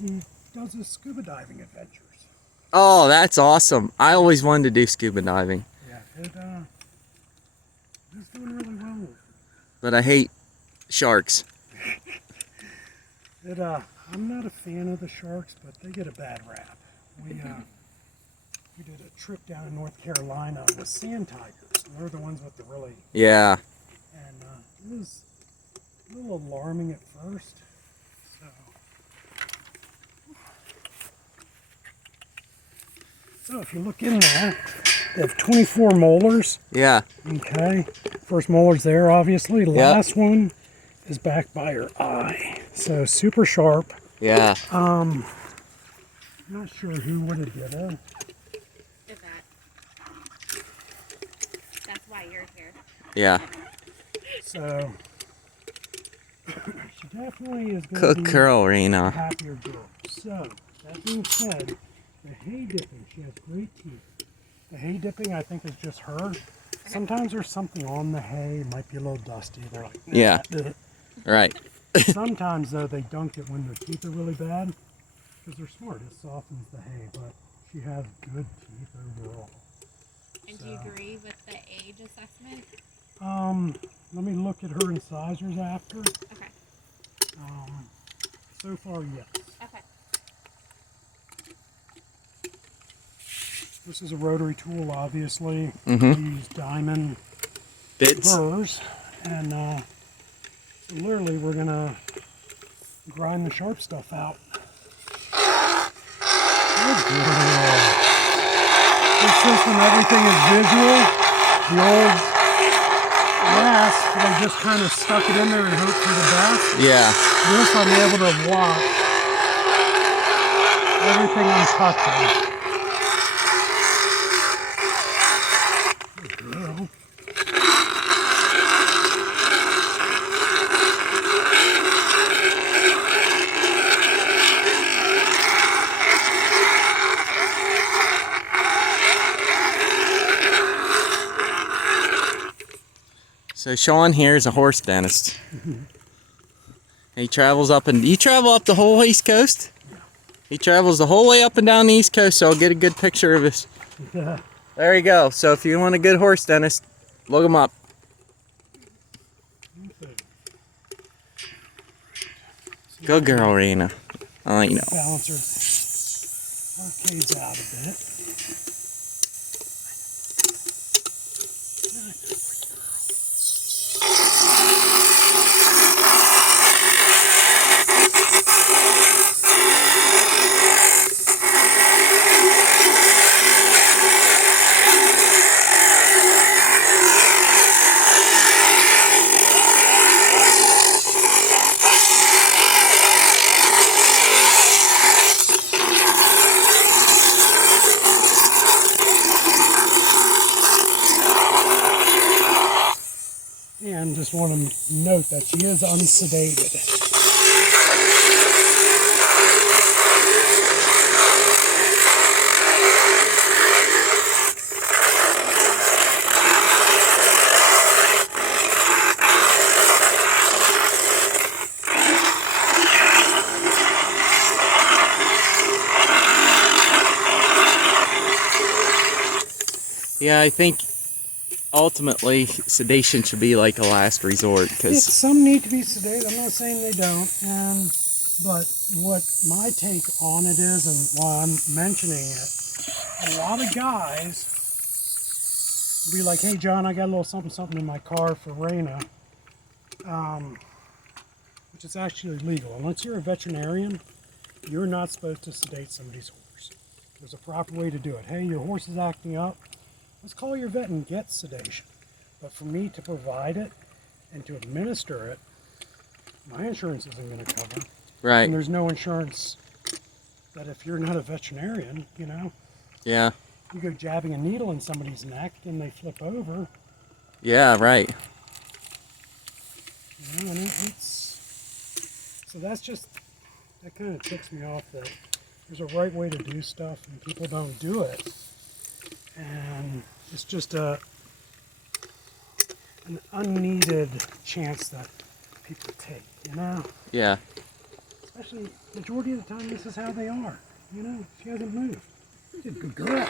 he does his scuba diving adventures. Oh, that's awesome. I always wanted to do scuba diving. Yeah, he's doing really well with it. But I hate sharks. I'm not a fan of the sharks, but they get a bad rap. We did a trip down in North Carolina with sand tigers. And they're the ones with the really... Yeah. And it was a little alarming at first. So if you look in there, they have 24 molars. Yeah. Okay. First molar's there, obviously. The Yep. last one is back by her eye. So super sharp. Yeah. I'm not sure who would have did her. That's why you're here. Yeah. So she definitely is going Cook to be girl, a Rena. happier girl. So that being said, the hay dipping, she has great teeth. The hay dipping, I think, is just her. Sometimes there's something on the hay, it might be a little dusty. They're like, nah, Yeah. ugh. Right. Sometimes though they dunk it when their teeth are really bad because they're smart. It softens the hay, but she has good teeth overall. And do you agree with the age assessment? Let me look at her incisors after. Okay. So far, yes. Okay. This is a rotary tool, obviously. Mhm. We use diamond Bits. burrs, and so literally we're gonna grind the sharp stuff out. Good girl. This system, everything is visual. The old last, they just kind of stuck it in there and hoped for the best. Yeah. This, I'm able to watch everything I'm touching. Good girl. So Sean here is a horse dentist. He travels up and you travel up the whole East Coast? He travels the whole way up and down the East Coast, so I'll get a good picture of this. Yeah. There you go. So if you want a good horse dentist, look him up. Good girl, Rena. I know. Balance her arcades out a bit. And just want to note that she is unsedated. Yeah, I think ultimately sedation should be like a last resort because Some need to be sedated. I'm not saying they don't. But what my take on it is, and why I'm mentioning it, a lot of guys will be like, hey, John, I got a little something, something in my car for Raina, which is actually legal. Unless you're a veterinarian, you're not supposed to sedate somebody's horse. There's a proper way to do it. Hey, your horse is acting up. Let's call your vet and get sedation. But for me to provide it and to administer it, my insurance isn't going to cover. right. And there's no insurance that if you're not a veterinarian, you know, Yeah. you go jabbing a needle in somebody's neck and they flip over, Yeah, right. you know, and it's, so that's just, that kind of ticks me off that there's a right way to do stuff and people don't do it. And it's just an unneeded chance that people take, you know? Yeah. Especially Majority of the time, this is how they are. You know, she hasn't moved. She's a good girl.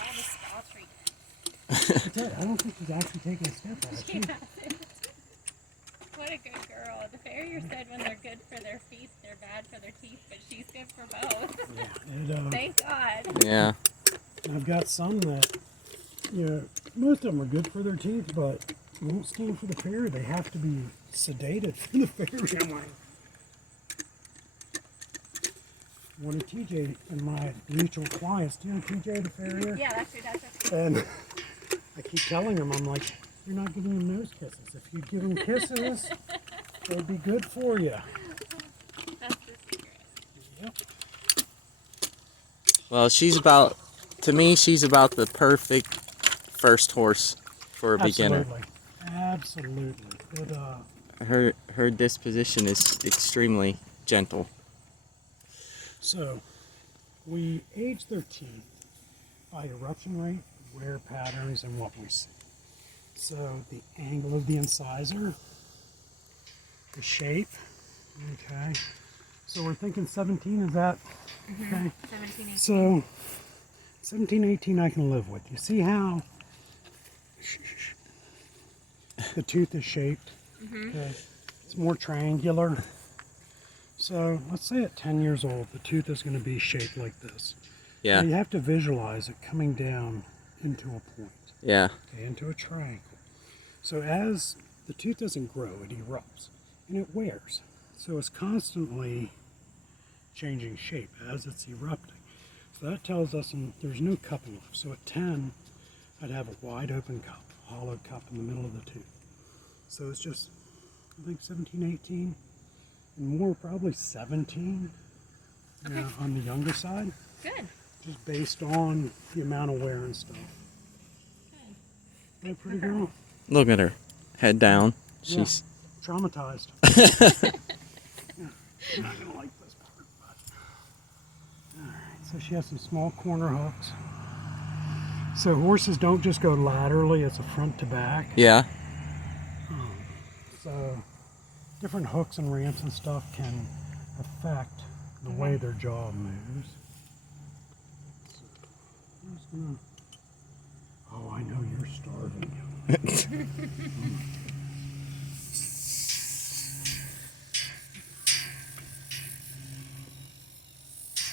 All the spa treatments. That's it. I don't think she's actually taking a step on it. She hasn't. What a good girl. The farrier said when they're good for their feet, they're bad for their teeth, but she's good for both. Yeah, Thank God. Yeah. I've got some that, you know, most of them are good for their teeth, but won't stand for the farrier. They have to be sedated for the farrier. I'm like, one of TJ and my mutual clients, do you know TJ the farrier? Yeah, that's your dad's. And I keep telling him, I'm like, you're not giving him nose kisses. If you give him kisses, it'll be good for you. That's the secret. Yep. Well, to me, she's about the perfect first horse for a beginner. Absolutely. It, Her disposition is extremely gentle. so, we age their teeth by eruption rate, wear patterns, and what we see. So, the angle of the incisor, the shape, okay. So, we're thinking 17, is that okay? 17, 18. So, 17, 18 I can live with. You see how the tooth is shaped? Okay. It's more triangular. So, let's say at 10 years old, the tooth is going to be shaped like this. Yeah. Now, you have to visualize it coming down into a point, Yeah. okay, into a triangle. So, as the tooth doesn't grow, it erupts and it wears. So, it's constantly changing shape as it's erupting. So that tells us there's no cupping left. So at 10, I'd have a wide open cup, hollow cup in the middle of the tooth. So it's just, I think 17, 18, and more probably 17 Okay. on the younger side, Good. just based on the amount of wear and stuff. Good. Hey, pretty girl. Look at her. Head down. Yeah. She's Traumatized. Yeah, I'm not gonna like this part, but all right. So she has some small corner hooks. So horses don't just go laterally; it's a front to back. yeah. So different hooks and ramps and stuff can affect the way their jaw moves. So, I'm just gonna... Oh, I know you're starving.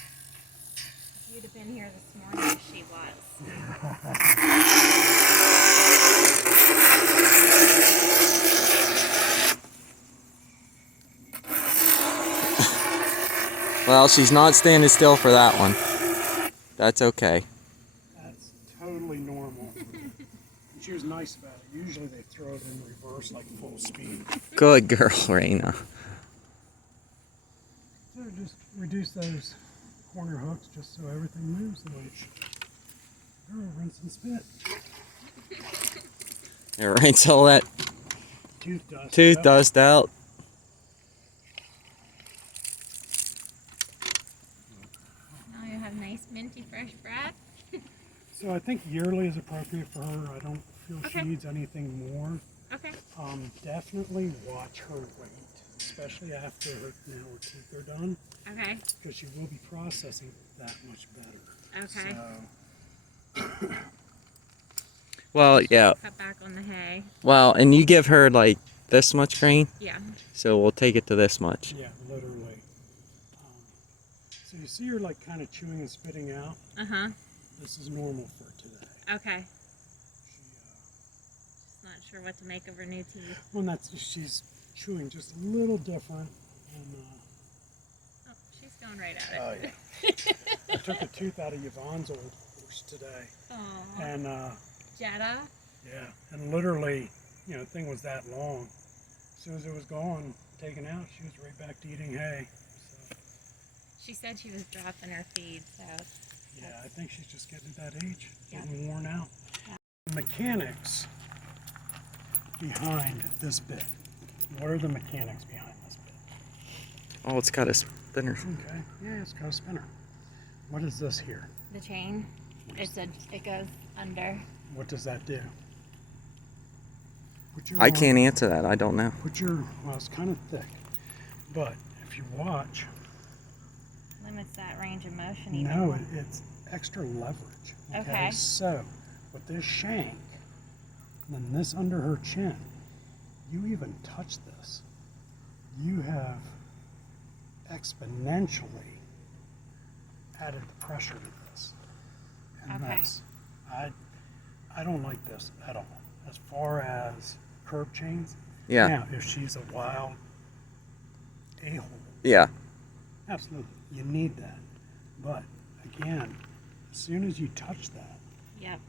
If you'd have been here this morning, she was. Well, she's not standing still for that one. That's okay. That's totally normal. And she was nice about it. Usually they throw it in reverse like full speed. Good girl, Raina. So just reduce those corner hooks just so everything moves the way it should. Oh, rinse and spit. It rinse all that tooth Yep. dust out. Now you have nice minty fresh breath. So I think yearly is appropriate for her. I don't feel Okay. she needs anything more. Okay. Definitely watch her weight, especially after her teeth are done, Okay. because she will be processing that much better. Okay. So, Well, yeah. Cut back on the hay. Well, and you give her like this much grain, Yeah. so we'll take it to this much. Yeah, literally. So you see her like kind of chewing and spitting out. Uh-huh. This is normal for today. Okay. She, Just not sure what to make of her new teeth. well, that's she's chewing just a little different. And Oh, she's going right at it. oh yeah, I took a tooth out of Yvonne's old horse today, Aw. and Jetta? yeah, and literally, you know, the thing was that long. As soon as it was gone, taken out, she was right back to eating hay. So She said she was dropping her feed, so. yeah, I think she's just getting to that age, Yeah. getting worn out. Yeah. The mechanics behind this bit. What are the mechanics behind this bit? Oh, it's got a spinner. Okay, yeah, it's got a spinner. What is this here? The chain, it goes under. What does that do? Put your I arm- can't answer that. I don't know. Put your, well, it's kind of thick, but if you watch, Limits that range of motion even no, more. it's extra leverage. Okay. So, with this shank, and then this under her chin, you even touch this, you have exponentially added the pressure to this. And Okay. I don't like this at all. As far as curb chains, Yeah. now if she's a wild a-hole, Yeah. absolutely, you need that. But again, as soon as you touch that, Yep.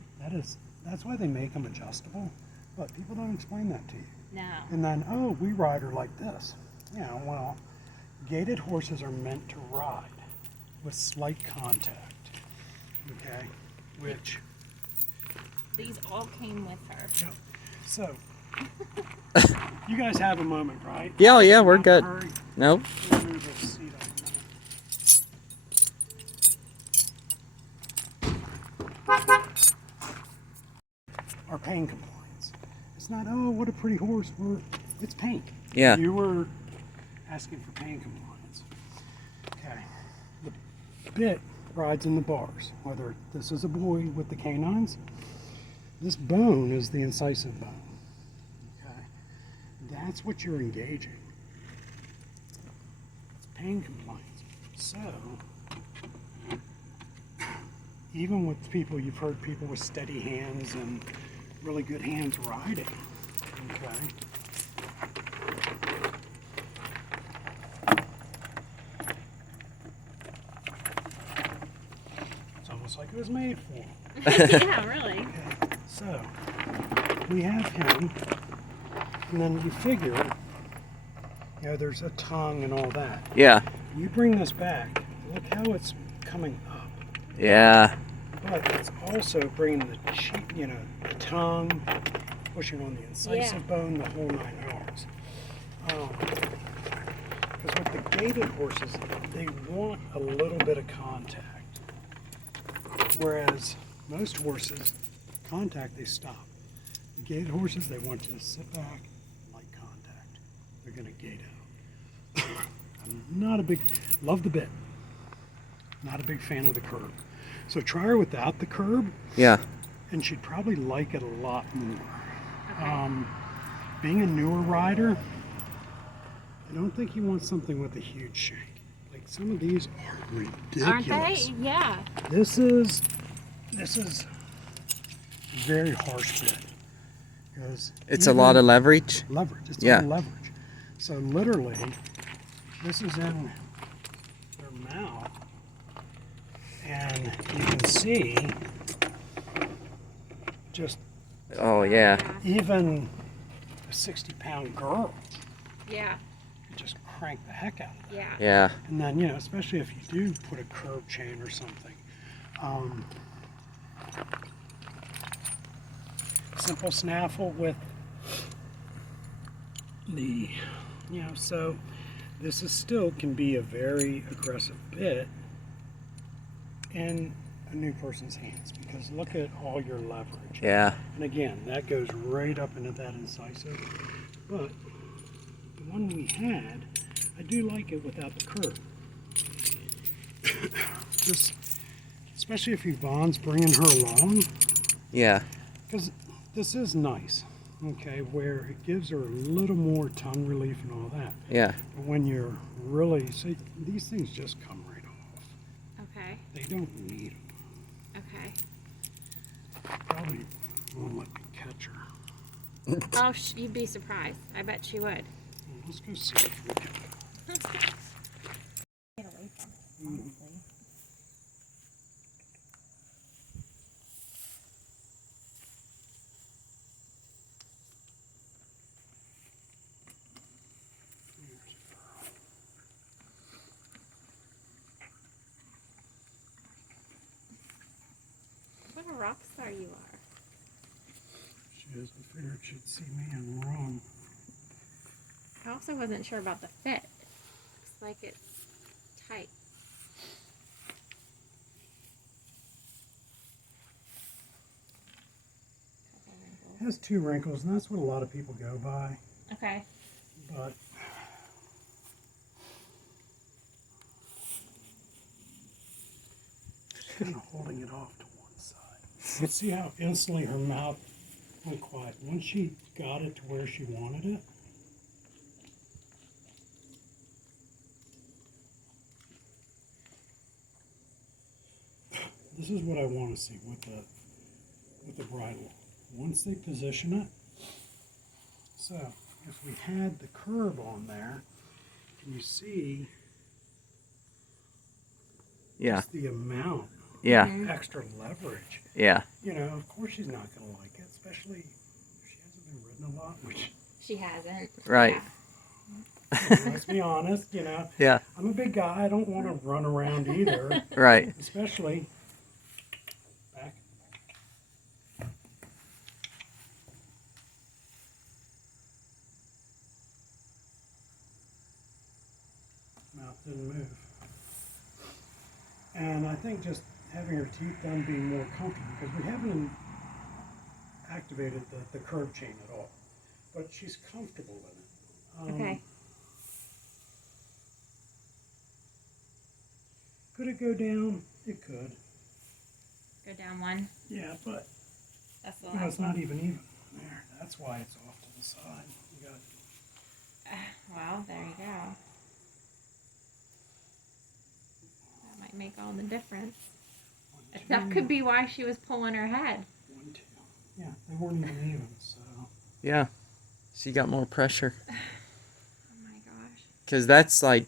that's why they make them adjustable. But people don't explain that to you. No. And then, oh, we ride her like this. Yeah, well, gaited horses are meant to ride with slight contact. Okay, which, These all came with her. yeah. So, you guys have a moment, right? Yeah, oh, yeah, we're Not good. hurry. Nope. We'll move this seat up a minute. Our pain compliance. It's not, oh, what a pretty horse. It's pain. Yeah. You were asking for pain compliance. Okay. The bit rides in the bars. Whether this is a boy with the canines, this bone is the incisive bone. Okay. That's what you're engaging. It's pain compliance. So, even with people, you've heard people with steady hands and really good hands riding. Okay. It's almost like it was made for him. Yeah, really. Okay. So, we have him, and then you figure, you know, there's a tongue and all that. Yeah. You bring this back, look how it's coming up. Yeah. But it's also bringing the cheek, you know, the tongue, pushing on the incisive bone, the whole 9 yards. Because with the gaited horses, they want a little bit of contact. Whereas most horses, contact, they stop. The gaited horses, they want you to sit back, light contact. They're going to gate out. I'm not a big, love the bit. Not a big fan of the curb. So try her without the curb, Yeah. and she'd probably like it a lot more. Okay. Being a newer rider, I don't think you want something with a huge shank. Like some of these are ridiculous. Aren't they? Yeah. This is very harsh bit. Because It's a lot of leverage. leverage. It's Yeah. all leverage. So literally, this is in their mouth, and you can see just Oh, yeah. even a 60-pound girl Yeah. can just crank the heck out of it. Yeah. Yeah. And then, you know, especially if you do put a curb chain or something. Simple snaffle with the, you know, so this is still can be a very aggressive bit in a new person's hands, because look at all your leverage. Yeah. And again, that goes right up into that incisive. But the one we had, I do like it without the curve. Just, especially if Yvonne's bringing her along, Yeah. because this is nice. okay, where it gives her a little more tongue relief and all that. Yeah. But when you're really, see, these things just come right off. Okay. They don't need them. Okay. Probably won't let me catch her. Oh, you'd be surprised. I bet she would. Well, let's go see if we can. Get away from it, honestly. What a rock star you are. She is. I figured she'd see me and run. I also wasn't sure about the fit. Looks like it's tight. It has 2 wrinkles, and that's what a lot of people go by. Okay. But she's kind of holding it off to one side. You see how instantly her mouth went quiet. Once she got it to where she wanted it, this is what I want to see with the bridle. Once they position it, so if we had the curb on there, can you see Yeah. just the amount Yeah. of extra leverage? Yeah. You know, of course she's not going to like it, especially if she hasn't been ridden a lot, which, She hasn't. Right. let's be honest, you know, Yeah. I'm a big guy. I don't want to run around either, Right. especially back. Mouth didn't move. And I think just having her teeth done being more comfortable, because we haven't activated the curb chain at all. But she's comfortable with it. Okay. Could it go down? It could. Go down one. Yeah, but That's the you know, last it's not one. even there. That's why it's off to the side. You got Well, there you go. That might make all the difference. one, That could be why she was pulling her head. 1, 2. Yeah, they weren't even even. So Yeah. She got more pressure. Oh my gosh. Because that's like,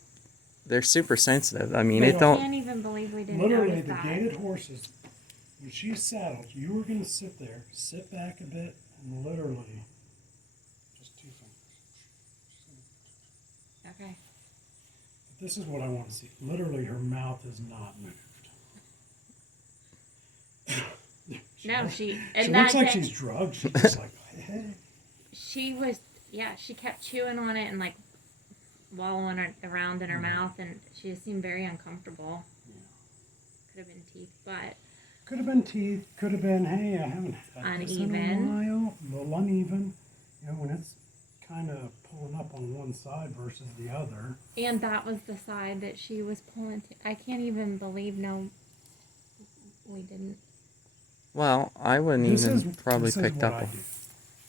they're super sensitive. I mean, They it are. I don't. can't even believe we didn't literally, notice the that. gated horses, when she's saddled, you were going to sit there, sit back a bit, and literally just 2 fingers. Okay. But this is what I want to see. Literally, her mouth has not moved. No, she. She And looks that like day- she's drugged. She's just like, hey. She was, yeah, she kept chewing on it and like wallowing it around in her mouth, and she just seemed very uncomfortable. Yeah. Could have been teeth, but Could have been teeth. Could have been, hey, I haven't had this in a while. A little uneven. You know, when it's kind of pulling up on one side versus the other. and that was the side that she was pulling. I can't even believe we didn't. Well, I wouldn't This even is probably this is picked what up I on. do.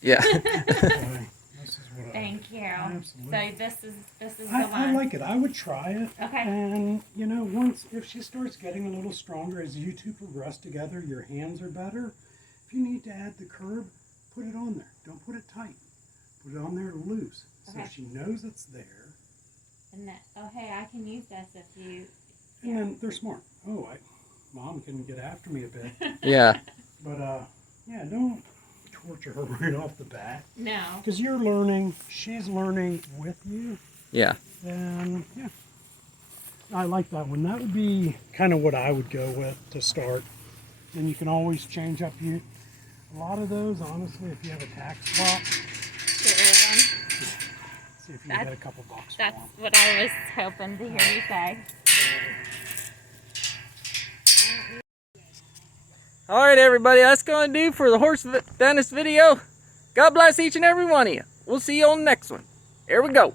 Yeah. Okay? This is what I do. Thank you. Absolutely. So this is the I one. like it. I would try it. Okay. And, you know, once, if she starts getting a little stronger, as you two progress together, your hands are better. If you need to add the curb, put it on there. Don't put it tight. Put it on there loose. So Okay. she knows it's there. And that, oh hey, I can use this if you. And then they're smart. Oh, Mom can get after me a bit. Yeah. But, yeah, don't torture her right off the bat. No. Because you're learning, she's learning with you. Yeah. And yeah, I like that one. That would be kind of what I would go with to start. Then you can always change up a lot of those, honestly, if you have a tax swap, Get rid of them. see if you That's- get a couple bucks for That's them. what I was hoping to hear you say. All right, everybody. That's going to do for the horse dentist video. God bless each and every one of you. We'll see you on the next one. Here we go.